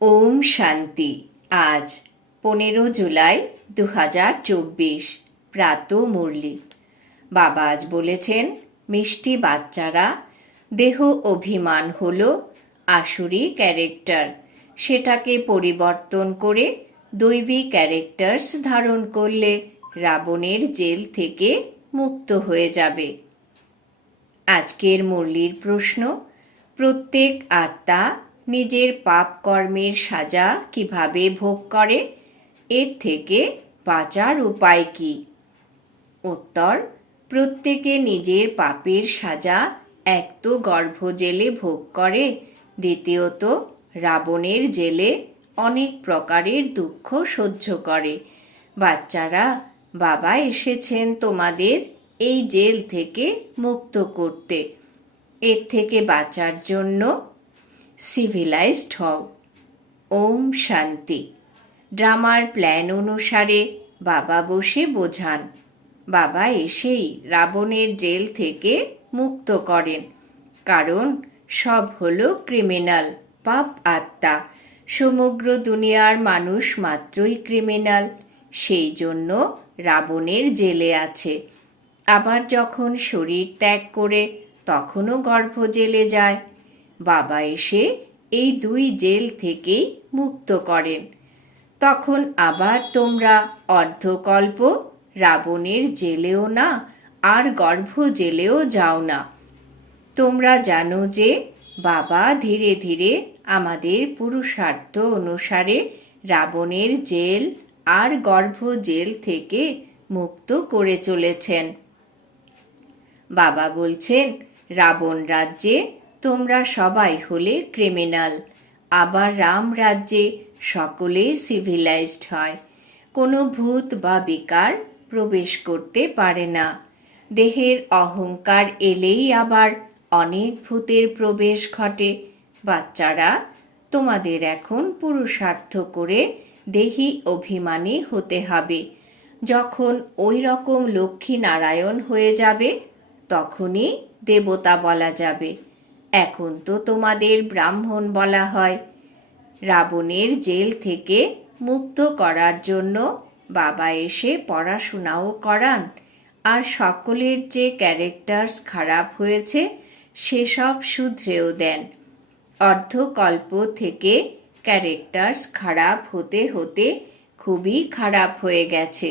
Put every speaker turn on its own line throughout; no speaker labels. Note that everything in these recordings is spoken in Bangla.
ওম শান্তি। আজ পনেরো জুলাই দু হাজার চব্বিশ, প্রাত মুরলি। বাবা আজ বলেছেন, মিষ্টি বাচ্চারা, দেহ অভিমান হল আসুরি ক্যারেক্টার। সেটাকে পরিবর্তন করে দৈবী ক্যারেক্টার্স ধারণ করলে রাবণের জেল থেকে মুক্ত হয়ে যাবে। আজকের মুরলির প্রশ্ন, প্রত্যেক আত্মা নিজের পাপ কর্মের সাজা কীভাবে ভোগ করে? এর থেকে বাঁচার উপায় কি? উত্তর, প্রত্যেকে নিজের পাপের সাজা এক তো গর্ভ জেলে ভোগ করে, দ্বিতীয়ত রাবণের জেলে অনেক প্রকারের দুঃখ সহ্য করে। বাচ্চারা, বাবা এসেছেন তোমাদের এই জেল থেকে মুক্ত করতে। এর থেকে বাঁচার জন্য সিভিলাইজড হও। ওম শান্তি। ড্রামার প্ল্যান অনুসারে বাবা বসে বোঝান। বাবা এসেই রাবণের জেল থেকে মুক্ত করেন। কারণ সব হলো ক্রিমিনাল পাপ আত্মা। সমগ্র দুনিয়ার মানুষ মাত্রই ক্রিমিনাল সেই জন্য রাবণের জেলে আছে। আবার যখন শরীর ত্যাগ করে, তখনও গর্ভ জেলে যায়। বাবা এসে এই দুই জেল থেকেই মুক্ত করেন। তখন আবার তোমরা অর্ধকল্প রাবণের জেলেও না, আর গর্ভ জেলেও যাও না। তোমরা জানো যে বাবা ধীরে ধীরে আমাদের পুরুষার্থ অনুসারে রাবণের জেল আর গর্ভ জেল থেকে মুক্ত করে চলেছেন। বাবা বলছেন, রাবণ রাজ্যে তোমরা সবাই হলে ক্রিমিনাল। আবার রাম রাজ্যে সকলে সিভিলাইজড হয়। কোনো ভূত বা বিকার প্রবেশ করতে পারে না। দেহের অহংকার এলেই আবার অনেক ভূতের প্রবেশ ঘটে। বাচ্চারা, তোমাদের এখন পুরুষার্থ করে দেহি অভিমানী হতে হবে। যখন ওই রকম লক্ষ্মী নারায়ণ হয়ে যাবে, তখনই দেবতা বলা যাবে। এখন তো তোমাদের ব্রাহ্মণ বলা হয়। রাবণের জেল থেকে মুক্ত করার জন্য বাবা এসে পড়াশোনাও করান, আর সকলের যে ক্যারেক্টার্স খারাপ হয়েছে, সেসব শুধরেও দেন। অর্ধকল্প থেকে ক্যারেক্টার্স খারাপ হতে হতে খুবই খারাপ হয়ে গেছে।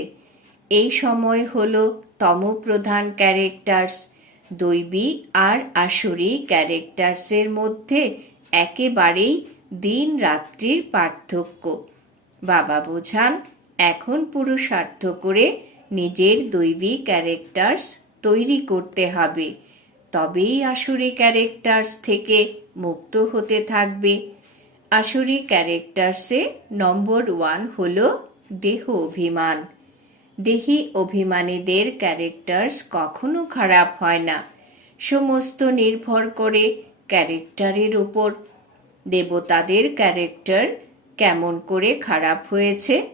এই সময় হলো তমপ্রধান ক্যারেক্টার্স দৈবী আর আসুরি ক্যারেক্টার্সের মধ্যে একেবারেই দিন রাত্রির পার্থক্য। বাবা বোঝান, এখন পুরুষার্থ করে নিজের দৈবী ক্যারেক্টার্স তৈরি করতে হবে। তবেই আসুরি ক্যারেক্টার্স থেকে মুক্ত হতে থাকবে। আসুরি ক্যারেক্টার্সে নম্বর ওয়ান হলো দেহ অভিমান। দেহি অভিমানীদের ক্যারেক্টার্স কখনো খারাপ হয় না। সমস্ত নির্ভর করে ক্যারেক্টারের উপর। দেবতাদের ক্যারেক্টার কেমন করে খারাপ হয়েছে?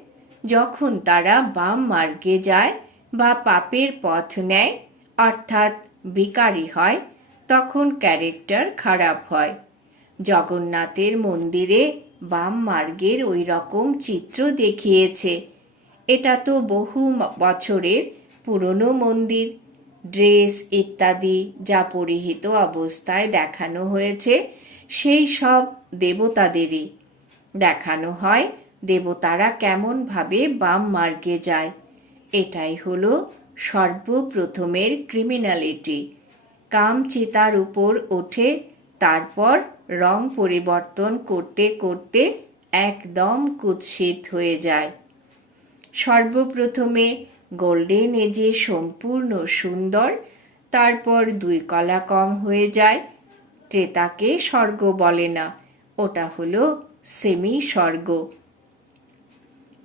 যখন তারা বাম মার্গে যায় বা পাপের পথ নেয়, অর্থাৎ বিকারী হয়, তখন ক্যারেক্টার খারাপ হয়। জগন্নাথের মন্দিরে বাম মার্গের ওই রকম চিত্র দেখিয়েছে। এটা তো বহু বছরের পুরনো মন্দির। ড্রেস ইত্যাদি যা পরিহিত অবস্থায় দেখানো হয়েছে, সেই সব দেবতাদেরই। দেখানো হয় দেবতারা কেমনভাবে বাম মার্গে যায়। এটাই হলো সর্বপ্রথমের ক্রিমিনালিটি। কাম চিতার উপর ওঠে, তারপর রং পরিবর্তন করতে করতে একদম কুৎসিত হয়ে যায়। সর্বপ্রথমে গোল্ডেন এজে সম্পূর্ণ সুন্দর, তারপর দুই কলা কম হয়ে যায়। ত্রেতাকে স্বর্গ বলে না, ওটা হলো সেমি স্বর্গ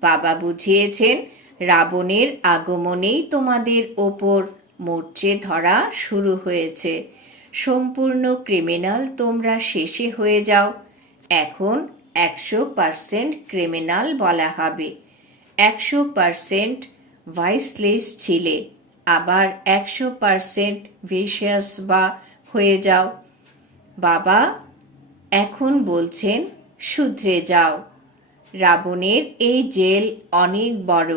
বাবা বুঝিয়েছেন, রাবণের আগমনেই তোমাদের ওপর মোর্চে ধরা শুরু হয়েছে। সম্পূর্ণ ক্রিমিনাল তোমরা শেষে হয়ে যাও। এখন একশো পারসেন্ট ক্রিমিনাল বলা হবে। একশো পারসেন্ট ভাইসলেস ছিলে, আবার একশো পারসেন্ট ভিশিয়াস বা হয়ে যাও। বাবা এখন বলছেন, শুধরে যাও। রাবণের এই জেল অনেক বড়,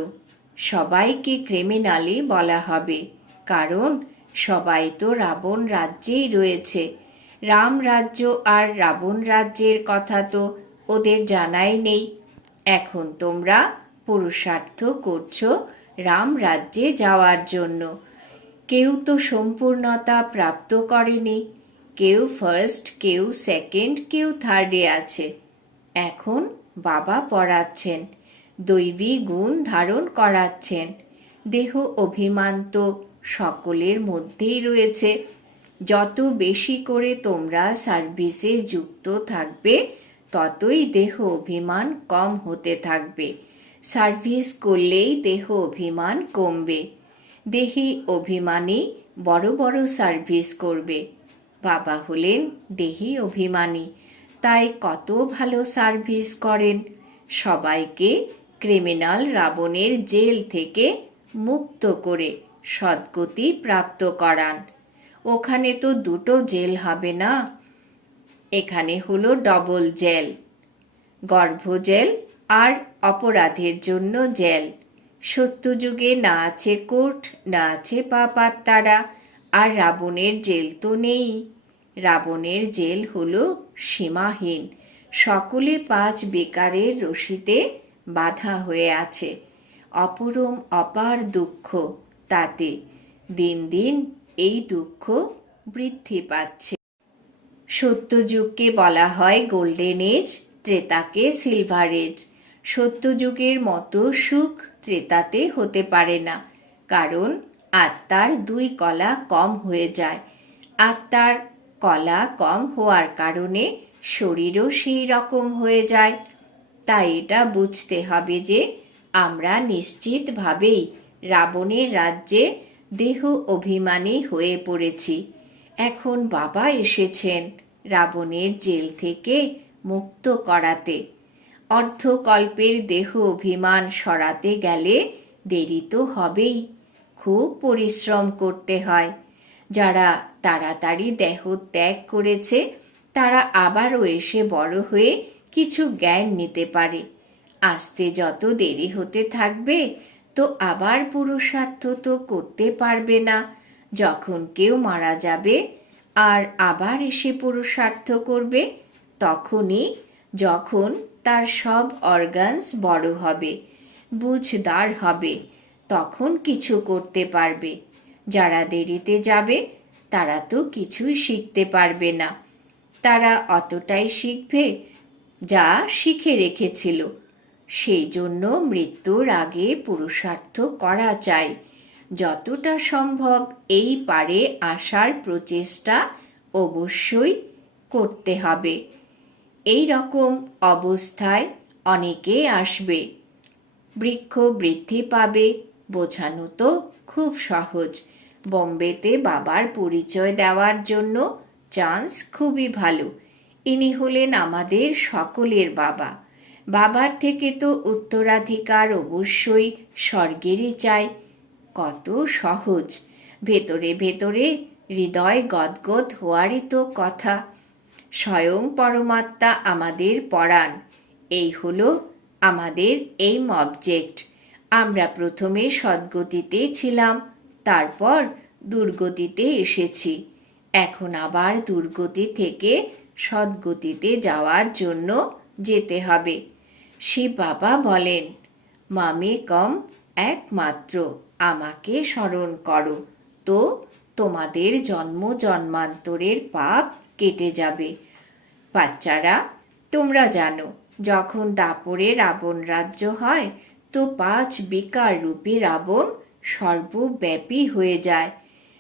সবাইকে ক্রিমিনালি বলা হবে, কারণ সবাই তো রাবণ রাজ্যেই রয়েছে। রাম রাজ্য আর রাবণ রাজ্যের কথা তো ওদের জানাই নেই। এখন তোমরা পুরুষার্থ করছ রাম রাজ্যে যাওয়ার জন্য। কেউ তো সম্পূর্ণতা প্রাপ্ত করেনি। কেউ ফার্স্ট কেউ সেকেন্ড কেউ থার্ডে আছে। এখন বাবা পড়াচ্ছেন। দৈবী গুণ ধারণ করাচ্ছেন। দেহ অভিমান তো সকলের মধ্যেই রয়েছে। যত বেশি করে তোমরা সার্ভিসে যুক্ত থাকবে, ততই দেহ অভিমান কম হতে থাকবে। সার্ভিস করলেই দেহ অভিমান কমবে। দেহি অভিমানী বড় বড় সার্ভিস করবে। বাবা হলেন দেহি অভিমানী, তাই কত ভালো সার্ভিস করেন। সবাইকে ক্রিমিনাল রাবণের জেল থেকে মুক্ত করে সদ্গতি প্রাপ্ত করান। ওখানে তো দুটো জেল হবে না, এখানে হলো ডবল জেল, গর্ভজেল আর অপরাধের জন্য জেল। সত্যযুগে না আছে কোর্ট, না আছে পাপাত্তারা আর রাবণের জেল তো নেই। রাবণের জেল হলো সীমাহীন। সকলে পাঁচ বেকারের রশিতে বাধা হয়ে আছে। অপরম অপার দুঃখ তাতে। দিন দিন এই দুঃখ বৃদ্ধি পাচ্ছে। সত্যযুগকে বলা হয় গোল্ডেন এজ, ত্রেতাকে সিলভার এজ। সত্যযুগের মতো সুখ ত্রেতাতে হতে পারে না, কারণ আত্মার দুই কলা কম হয়ে যায়। আত্মার কলা কম হওয়ার কারণে শরীরও সেই রকম হয়ে যায়। তাই এটা বুঝতে হবে যে আমরা নিশ্চিতভাবেই রাবণের রাজ্যে দেহ অভিমানী হয়ে পড়েছি। এখন বাবা এসেছেন রাবণের জেল থেকে মুক্ত করাতে। অর্ধকল্পের দেহ অভিমান সরাতে গেলে দেরি তো হবেই। খুব পরিশ্রম করতে হয়। যারা তাড়াতাড়ি দেহ ত্যাগ করেছে, তারা আবারও এসে বড় হয়ে কিছু জ্ঞান নিতে পারে। আসতে যত দেরি হতে থাকবে, তো আবার পুরুষার্থ তো করতে পারবে না। যখন কেউ মারা যাবে আর আবার এসে পুরুষার্থ করবে, তখনই যখন তার সব অর্গানস বড় হবে, বুঝদার হবে, তখন কিছু করতে পারবে। যারা দেরিতে যাবে, তারা তো কিছুই শিখতে পারবে না। তারা অতটাই শিখবে যা শিখে রেখেছিল। সেই জন্য মৃত্যুর আগে পুরুষার্থ করা চাই। যতটা সম্ভব এই পারে আসার প্রচেষ্টা অবশ্যই করতে হবে। এই রকম অবস্থায় অনেকে আসবে। বৃক্ষ বৃদ্ধি পাবে, বোঝানো তো খুব সহজ। বোম্বেতে বাবার পরিচয় দেওয়ার জন্য চান্স খুবই ভালো। ইনি হলেন আমাদের সকলের বাবা। বাবার থেকে তো উত্তরাধিকার অবশ্যই স্বর্গেরই চাই। কত সহজ। ভেতরে ভেতরে হৃদয় গদগদ হওয়ারই তো কথা। স্বয়ং পরমাত্মা আমাদের পড়ান এই হলো আমাদের এইম অবজেক্ট আমরা প্রথমে সদ্গতিতে ছিলাম, তারপর দুর্গতিতে এসেছি। এখন আবার দুর্গতি থেকে সদ্গতিতে যাওয়ার জন্য যেতে হবে। শিব বাবা বলেন মামে কম একমাত্র আমাকে স্মরণ করো। তো তোমাদের জন্ম জন্মান্তরের পাপ কেটে যাবে। বাচ্চারা, তোমরা জানো, যখন দাপরে রাবণ রাজ্য হয়, তো পাঁচ বিকার রূপী রাবণ সর্বব্যাপী হয়ে যায়।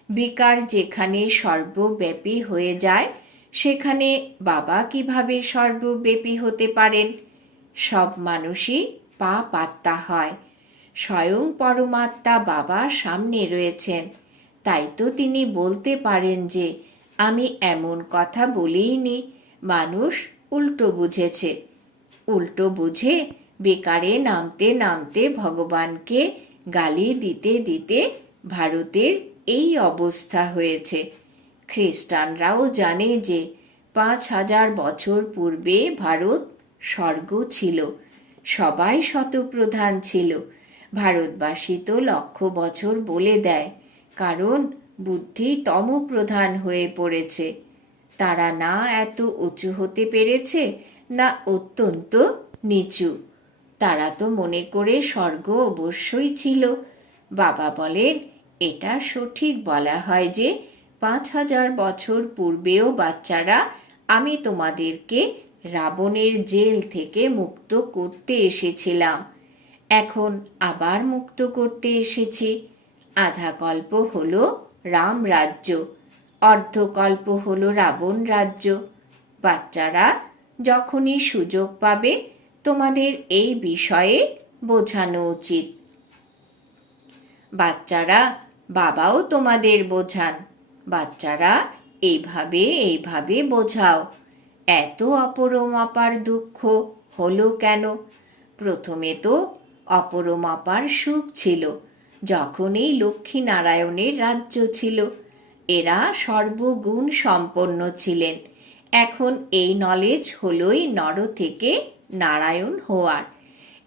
বিকার যেখানে সর্বব্যাপী হয়ে যায়, সেখানে বাবা কীভাবে সর্বব্যাপী হতে পারেন? সব মানুষই পাপ আত্মা হয়। স্বয়ং পরমাত্মা বাবা সামনে রয়েছেন। তাই তো তিনি বলতে পারেন যে আমি এমন কথা বলিনি, মানুষ উল্টো বুঝেছে। উল্টো বুঝে বেকারে নামতে নামতে ভগবানকে গালি দিতে দিতে ভারতের এই অবস্থা হয়েছে। খ্রিস্টানরাও জানে যে পাঁচ হাজার বছর পূর্বে ভারত স্বর্গ ছিল, সবাই শতপ্রধান ছিল। ভারতবাসী তো লক্ষ বছর বলে দেয়, কারণ বুদ্ধি তমপ্রধান হয়ে পড়েছে। তারা না এত উঁচু হতে পেরেছে, না অত্যন্ত নিচু। তারা তো মনে করে স্বর্গ অবশ্যই ছিল। বাবা বলেন, এটা সঠিক বলা হয় যে, পাঁচ হাজার বছর পূর্বেও বাচ্চারা, আমি তোমাদেরকে রাবণের জেল থেকে মুক্ত করতে এসেছিলাম। এখন আবার মুক্ত করতে এসেছি। আধা কল্প হলো রাম রাজ্য। অর্ধকল্প হল রাবণ রাজ্য। বাচ্চারা, যখনই সুযোগ পাবে, তোমাদের এই বিষয়ে বোঝানো উচিত। বাচ্চারা, বাবাও তোমাদের বোঝান। বাচ্চারা এইভাবে এইভাবে বোঝাও। এত অপরম অপার দুঃখ হলো কেন? প্রথমে তো অপরম অপার সুখ ছিল। যখন এই লক্ষ্মী নারায়ণের রাজ্য ছিল, এরা সর্বগুণ সম্পন্ন ছিলেন। এখন এই নলেজ হলোই নর থেকে নারায়ণ হওয়ার।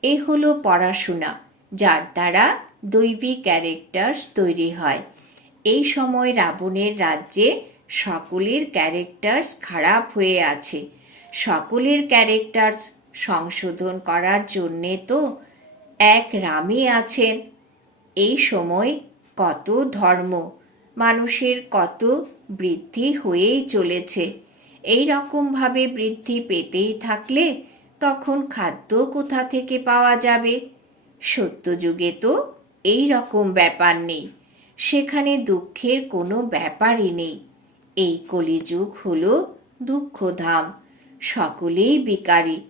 এ হলো পড়াশোনা, যার দ্বারা দৈবিক ক্যারেক্টার্স তৈরি হয়। এই সময় রাবণের রাজ্যে সকলের ক্যারেক্টার্স খারাপ হয়ে আছে। সকলের ক্যারেক্টার্স সংশোধন করার জন্যে তো এক রামে আছেন। এই সময় কত ধর্ম? মানুষের কত বৃদ্ধি হয়েই চলেছে। এই রকমভাবে বৃদ্ধি পেতেই থাকলে তখন খাদ্য কোথা থেকে পাওয়া যাবে? সত্যযুগে তো এই রকম ব্যাপার নেই। সেখানে দুঃখের কোনো ব্যাপারই নেই। এই কলিযুগ হল দুঃখধাম। সকলেই বিকারী।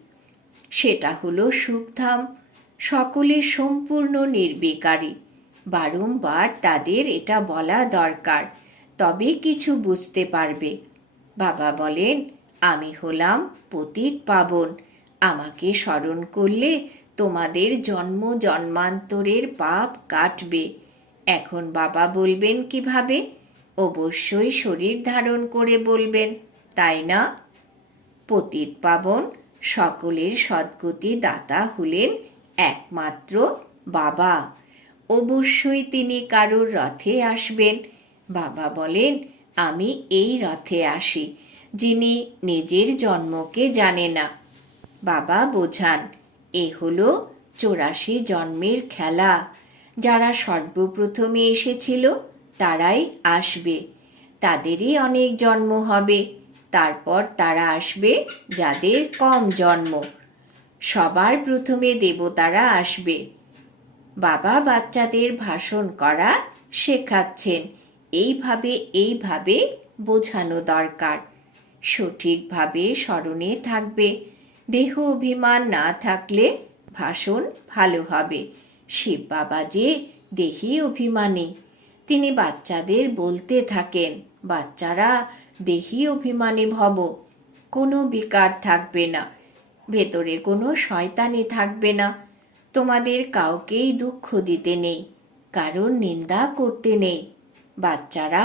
সেটা হলো সুখধাম। সকলে সম্পূর্ণ নির্বিকারী। বারংবার তাদের এটা বলা দরকার, তবে কিছু বুঝতে পারবে। বাবা বলেন, আমি হলাম পতিত পাবন। আমাকে স্মরণ করলে তোমাদের জন্ম জন্মান্তরের পাপ কাটবে। এখন বাবা বলবেন কীভাবে? অবশ্যই শরীর ধারণ করে বলবেন, তাই না? পতিত পাবন সকলের সদ্গতি দাতা হলেন একমাত্র বাবা। অবশ্যই তিনি কারোর রথে আসবেন। বাবা বলেন, আমি এই রথে আসি, যিনি নিজের জন্মকে জানে না। বাবা বোঝান, এ হলো চৌরাশি জন্মের খেলা। যারা সর্বপ্রথমে এসেছিল, তারাই আসবে। তাদেরই অনেক জন্ম হবে। তারপর তারা আসবে যাদের কম জন্ম। সবার প্রথমে দেবতারা আসবে। বাবা বাচ্চাদের ভাষণ করা শেখাচ্ছেন। এইভাবে এইভাবে বোঝানো দরকার। সঠিকভাবে স্মরণে থাকবে। দেহ অভিমান না থাকলে ভাষণ ভালো হবে। শিব বাবা যে দেহি অভিমানী, তিনি বাচ্চাদের বলতে থাকেন, বাচ্চারা দেহি অভিমানী ভব। কোনো বিকার থাকবে না। ভেতরে কোনো শয়তানি থাকবে না। তোমাদের কাউকেই দুঃখ দিতে নেই, কারোর নিন্দা করতে নেই। বাচ্চারা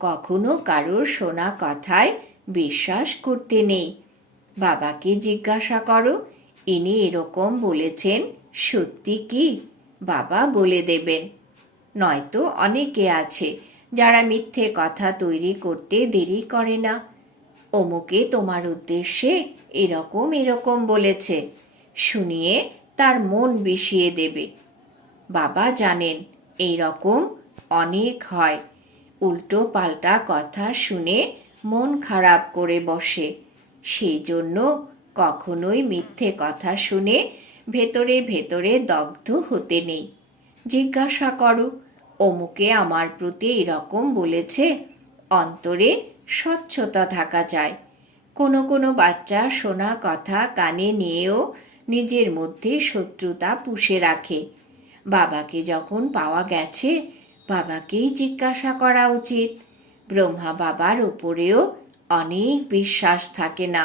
কখনো কারোর শোনা কথায় বিশ্বাস করতে নেই। বাবাকে জিজ্ঞাসা করো, ইনি এরকম বলেছেন সত্যি কি? বাবা বলে দেবেন, নয়তো অনেকে আছে যারা মিথ্যে কথা তৈরি করতে দেরি করে না। অমুকে তোমার উদ্দেশ্যে এরকম এরকম বলেছে। শুনিয়ে তার মন বিষিয়ে দেবে। বাবা জানেন এই রকম অনেক হয়। উল্টো পাল্টা কথা শুনে মন খারাপ করে বসে। সেই জন্য কখনোই মিথ্যে কথা শুনে ভেতরে ভেতরে দগ্ধ হতে নেই। জিজ্ঞাসা করো, অমুকে আমার প্রতি এরকম বলেছে? অন্তরে স্বচ্ছতা থাকা যায়। কোনো কোনো বাচ্চা শোনা কথা কানে নিয়েও নিজের মধ্যে শত্রুতা পুষে রাখে। বাবাকে যখন পাওয়া গেছে, বাবাকেই জিজ্ঞাসা করা উচিত। ব্রহ্মা বাবার উপরেও অনেক বিশ্বাস থাকে না,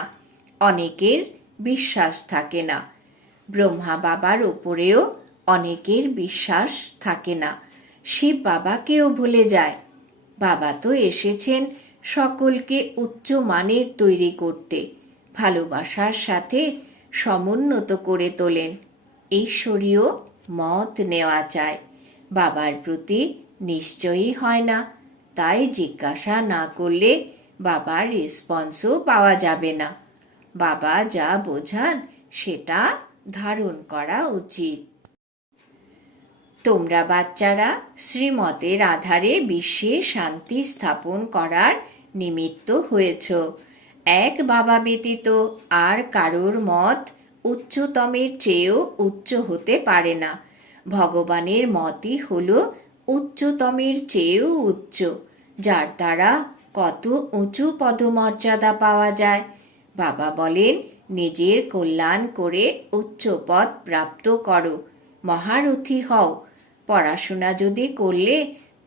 অনেকের বিশ্বাস থাকে না। ব্রহ্মা বাবার উপরেও অনেকের বিশ্বাস থাকে না, শিব বাবাকেও ভুলে যায়। বাবা তো এসেছেন সকলকে উচ্চ মানের তৈরি করতে, ভালোবাসার সাথে সমুন্নত করে তোলেন। ঈশ্বরীয় মত নেওয়া চায় বাবার প্রতি নিশ্চয়ই হয় না। তাই জিজ্ঞাসা না করলে বাবার রেসপন্সও পাওয়া যাবে না। বাবা যা বোঝান, সেটা ধারণ করা উচিত। তোমরা বাচ্চারা, শ্রীমতের আধারে বিশ্বে শান্তি স্থাপন করার নিমিত্ত হয়েছ। এক বাবা ব্যতীত আর কারোর মত উচ্চতমের চেয়েও উচ্চ হতে পারে না। ভগবানের মতই হল উচ্চতমের চেয়েও উচ্চ, যার দ্বারা কত উঁচু পদমর্যাদা পাওয়া যায়। বাবা বলেন, নিজের কল্যাণ করে উচ্চ পদ প্রাপ্ত করো, মহারথী হও। পড়াশোনা যদি করলে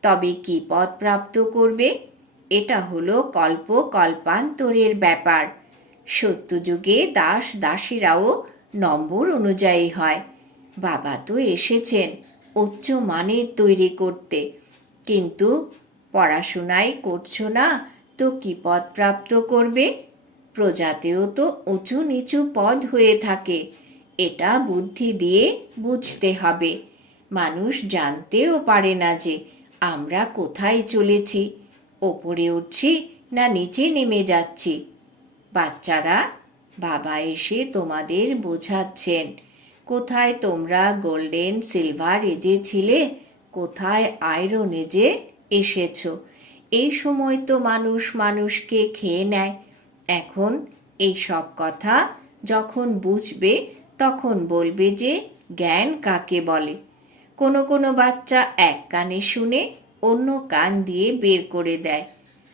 তবে কি পদ প্রাপ্ত করবে? এটা হলো কল্প কল্পান্তরের ব্যাপার। সত্যযুগে দাস দাসীরাও নম্বর অনুযায়ী হয়। বাবা তো এসেছেন উচ্চ মানের তৈরি করতে। কিন্তু পড়াশোনাই করছ না তো কি পদ প্রাপ্ত করবে? প্রজাতেও তো উঁচু নিচু পদ হয়ে থাকে। এটা বুদ্ধি দিয়ে বুঝতে হবে। মানুষ জানতেও পারে না যে আমরা কোথায় চলেছি। ওপরে উঠছি না নিচে নেমে যাচ্ছি। বাচ্চারা, বাবা এসে তোমাদের বোঝাচ্ছেন, কোথায় তোমরা গোল্ডেন সিলভার এজে ছিলে, কোথায় আয়রন এজে এসেছ? এই সময় তো মানুষ মানুষকে খেয়ে নেয়। এখন এই সব কথা যখন বুঝবে, তখন বলবে যে জ্ঞান কাকে বলে? কোনো কোনো বাচ্চা এক কানে শুনে অন্য কান দিয়ে বের করে দেয়।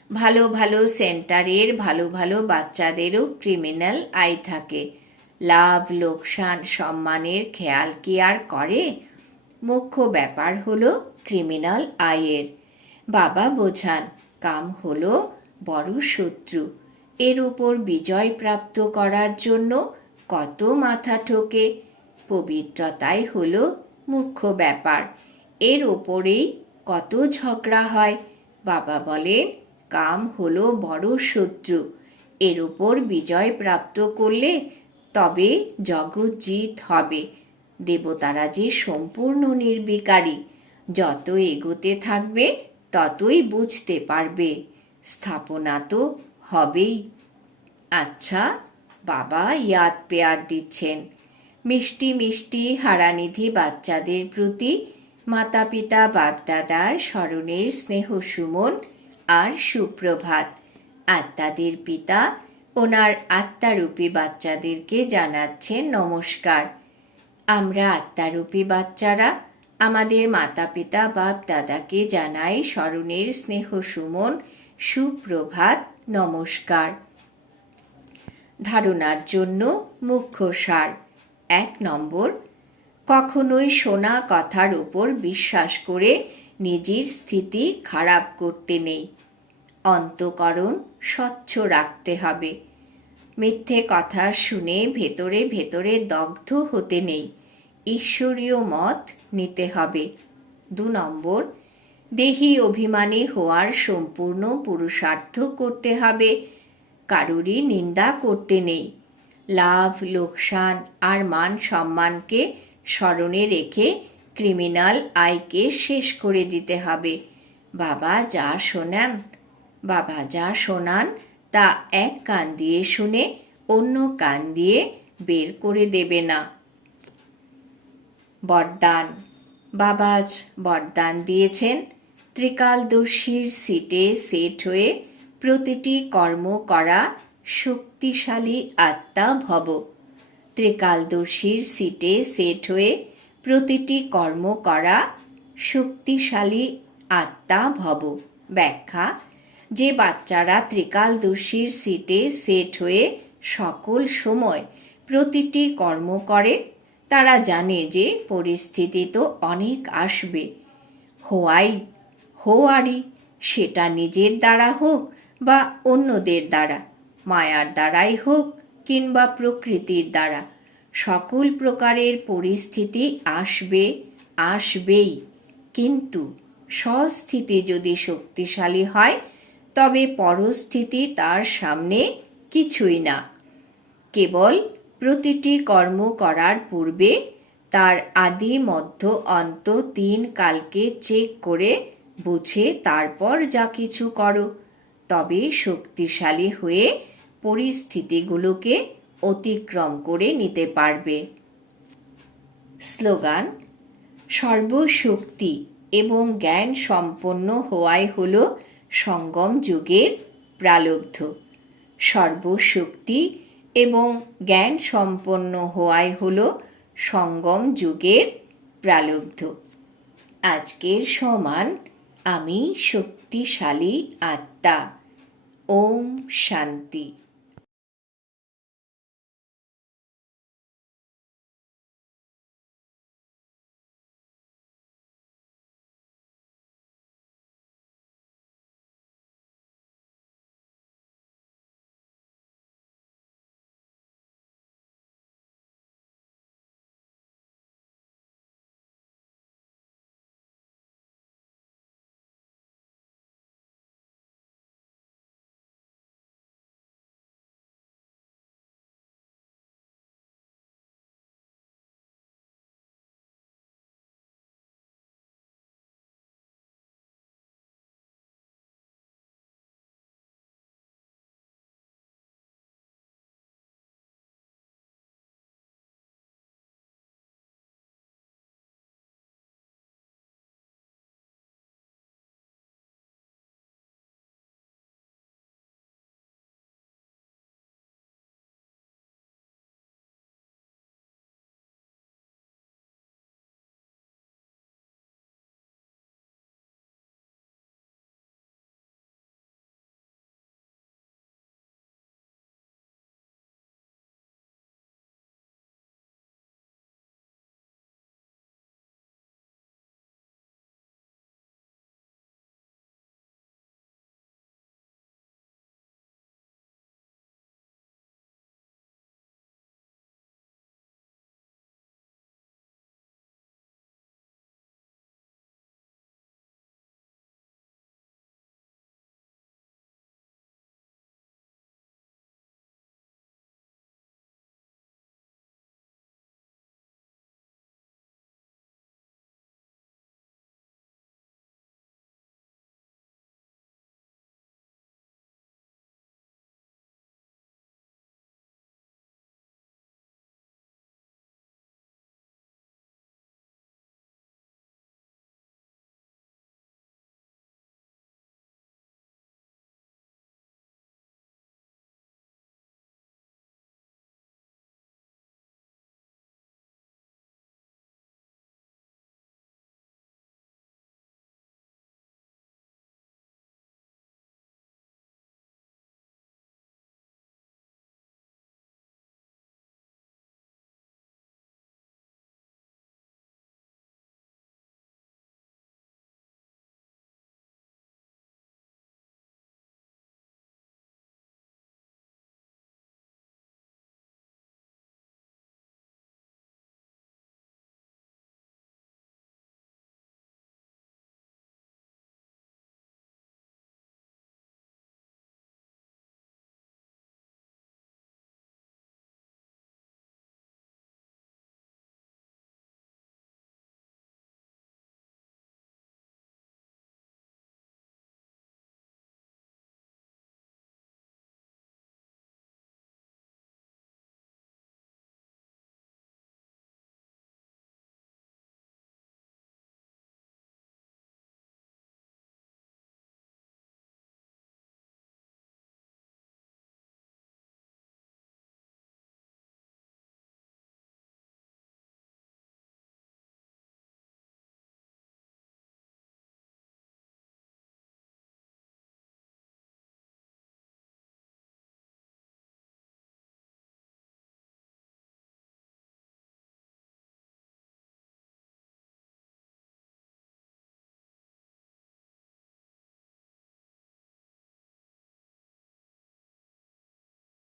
ভালো ভালো সেন্টারের ভালো ভালো বাচ্চাদেরও ক্রিমিনাল আই থাকে। লাভ, লোকসান, সম্মানের খেয়াল কি আর করে? মুখ্য ব্যাপার হলো ক্রিমিনাল আয়ের। বাবা বোঝান, কাম হলো বড় শত্রু। এর উপর বিজয় প্রাপ্ত করার জন্য কত মাথা ঠোকে। পবিত্রতাই হলো মুখ্য ব্যাপার। এর ওপরেই কত ঝগড়া হয়? বাবা বলেন, কাম হলো বড় শত্রু। এর উপর বিজয় প্রাপ্ত করলে তবে জগৎ জিত হবে। দেবতারা যে সম্পূর্ণ নির্বিকারী, যত এগোতে থাকবে, ততই বুঝতে পারবে। স্থাপনা তো হবেই। আচ্ছা বাবা ইয়াদ পেয়ার দিচ্ছেন। মিষ্টি মিষ্টি হারানিধি বাচ্চাদের প্রতি মাতা পিতা বাপদাদার স্মরণের স্নেহ সুমন আর সুপ্রভাত। আত্মাদের পিতা ওনার আত্মারূপী বাচ্চাদেরকে জানাচ্ছেন নমস্কার। আমরা আত্মারূপী বাচ্চারা আমাদের মাতা পিতা বাপ দাদাকে জানাই স্মরণের স্নেহ সুমন, সুপ্রভাত, নমস্কার। ধারণার জন্য মুখ্য সার, এক নম্বর কখনোই শোনা কথার উপর বিশ্বাস করে নিজের স্থিতি খারাপ করতে নেই। অন্তকরণ স্বচ্ছ রাখতে হবে। মিথ্যে কথা শুনে ভেতরে ভেতরে দগ্ধ হতে নেই। ঈশ্বরীয় মত নিতে হবে। দু নম্বর, দেহি অভিমানী হওয়ার সম্পূর্ণ পুরুষার্থ করতে হবে। কারোরই নিন্দা করতে নেই। লাভ, লোকসান আর মান সম্মানকে স্মরণে রেখে ক্রিমিনাল আয়কে শেষ করে দিতে হবে। বাবা, যা শোনান। বাবা, যা শোনান, তা এক কান দিয়ে শুনে অন্য কান দিয়ে বের করে দেবে না। বরদান। বাবা আজ বরদান দিয়েছেন। ত্রিকালদর্শীর সিটে সেট হয়ে প্রতিটি কর্ম করা শক্তিশালী আত্মা ভব। ত্রিকালদর্শীর সিটে সেট হয়ে প্রতিটি কর্ম করা শক্তিশালী আত্মা ভব। ব্যাখ্যা, যে বাচ্চারা ত্রিকালদর্শীর সিটে সেট হয়ে সকল সময় প্রতিটি কর্ম করে, তারা জানে যে পরিস্থিতি তো অনেক আসবে। হোয়াই, হোয়ারি, সেটা নিজের দ্বারা হোক বা অন্যদের দ্বারা, মায়ার দ্বারাই হোক কিংবা প্রকৃতির দ্বারা। সকল প্রকারের পরিস্থিতি আসবে, আসবেই। কিন্তু স্বস্থিতি যদি শক্তিশালী হয়, তবে পরস্থিতি তার সামনে কিছুই না। কেবল প্রতিটি কর্ম করার পূর্বে তার আদি মধ্য অন্ত তিন কালকে চেক করে বুঝে তারপর যা কিছু করো। তবে শক্তিশালী হয়ে পরিস্থিতিগুলোকে অতিক্রম করে নিতে পারবে। স্লোগান, সর্বশক্তি এবং জ্ঞান সম্পন্ন হওয়াই হল সঙ্গম যুগের প্রালব্ধ। সর্বশক্তি এবং জ্ঞান সম্পন্ন হওয়াই হল সঙ্গম যুগের প্রালব্ধ। আজকের সমান, আমি শক্তিশালী আত্মা। ওম শান্তি।